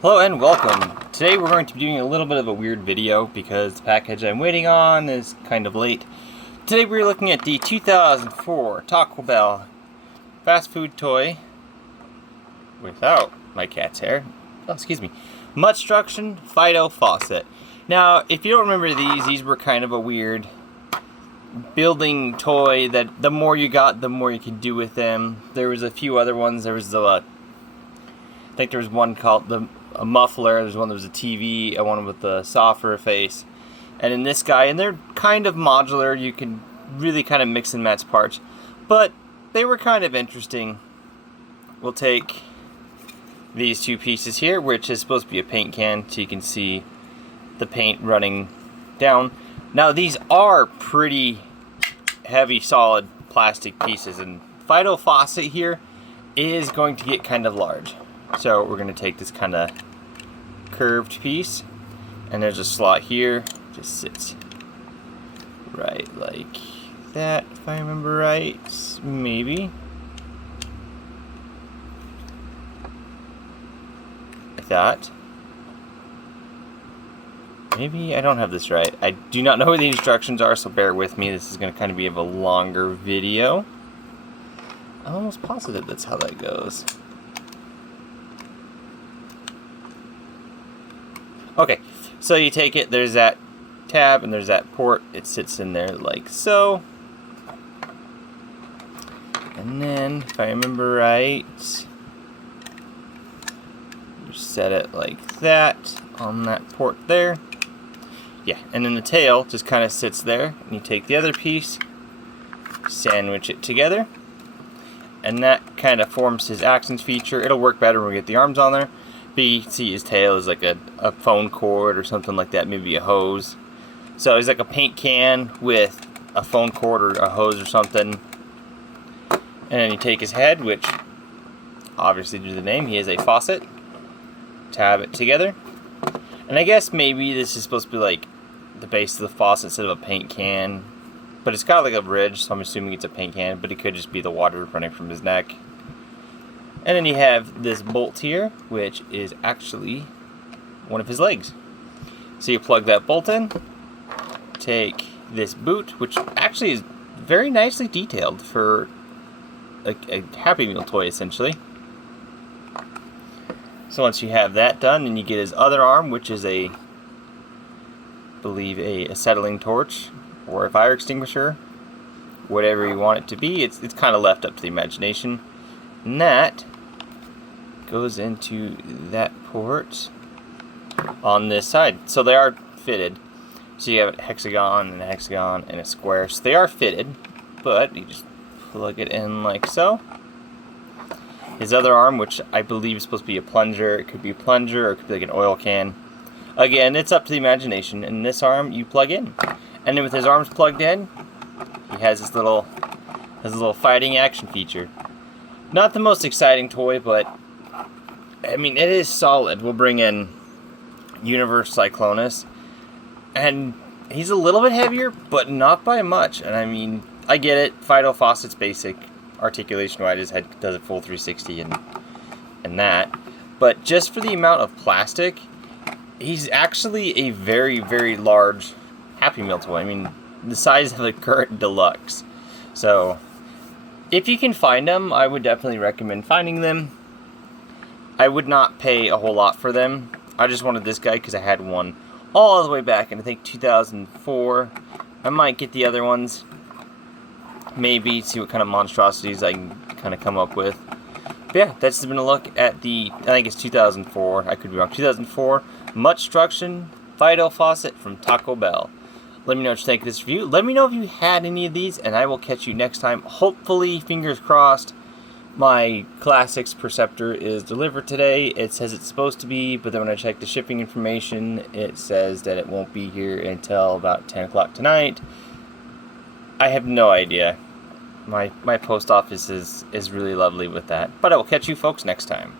Hello and welcome. Today we're going to be doing a little bit of a weird video because the package I'm waiting on is kind of late. Today we're looking at the 2004 Taco Bell fast food toy without my cat's hair. Oh, excuse me. Muttstruction Fido Fuacet. Now, if you don't remember these were kind of a weird building toy that the more you got, the more you could do with them. There was a few other ones. There was I think there was one called a muffler. There's one that was a TV, one with the softer face, and in this guy, and they're kind of modular. You can really kind of mix and match parts, but they were kind of interesting. We'll take these two pieces here, which is supposed to be a paint can, so you can see the paint running down. Now these are pretty heavy, solid plastic pieces, and Fido Fuacet here is going to get kind of large. So we're going to take this kind of curved piece, and there's a slot here, just sits right like that, if I remember right, maybe. Like that. Maybe I don't have this right. I do not know where the instructions are, so bear with me. This is going to kind of be of a longer video. I'm almost positive that's how that goes. Okay, so you take it, there's that tab and there's that port. It sits in there like so. And then, if I remember right, you set it like that on that port there. Yeah, and then the tail just kind of sits there, and you take the other piece, sandwich it together, and that kind of forms his accents feature. It'll work better when we get the arms on there. But you see his tail is like a phone cord or something like that, maybe a hose. So he's like a paint can with a phone cord or a hose or something. And then you take his head, which obviously due to the name, he is a faucet. Tab it together. And I guess maybe this is supposed to be like the base of the faucet instead of a paint can. But it's got like a bridge, so I'm assuming it's a paint can, but it could just be the water running from his neck. And then you have this bolt here, which is actually one of his legs. So you plug that bolt in, take this boot, which actually is very nicely detailed for a Happy Meal toy, essentially. So once you have that done, then you get his other arm, which is I believe a acetylene torch or a fire extinguisher, whatever you want it to be. It's kind of left up to the imagination. And that goes into that port on this side. So they are fitted. So you have a hexagon and a square. So they are fitted, but you just plug it in like so. His other arm, which I believe is supposed to be a plunger, it could be a plunger or it could be like an oil can. Again, it's up to the imagination. And this arm you plug in. And then with his arms plugged in, he has this little fighting action feature. Not the most exciting toy, but I mean, it is solid. We'll bring in Universe Cyclonus, and he's a little bit heavier, but not by much. And I mean, I get it. Fido Fuacet's basic articulation-wise, his head does a full 360 and that. But just for the amount of plastic, he's actually a very, very large Happy Meal toy. I mean, the size of a current deluxe. So if you can find them, I would definitely recommend finding them. I would not pay a whole lot for them. I just wanted this guy because I had one all the way back in, I think, 2004. I might get the other ones. Maybe see what kind of monstrosities I can kind of come up with. But yeah, that's been a look at the, I think it's 2004. I could be wrong. 2004 Muttstruction Fido Fuacet from Taco Bell. Let me know what you think of this review. Let me know if you had any of these, and I will catch you next time. Hopefully, fingers crossed, my Classics Perceptor is delivered today. It says it's supposed to be, but then when I check the shipping information, it says that it won't be here until about 10 o'clock tonight. I have no idea. My post office is really lovely with that. But I will catch you folks next time.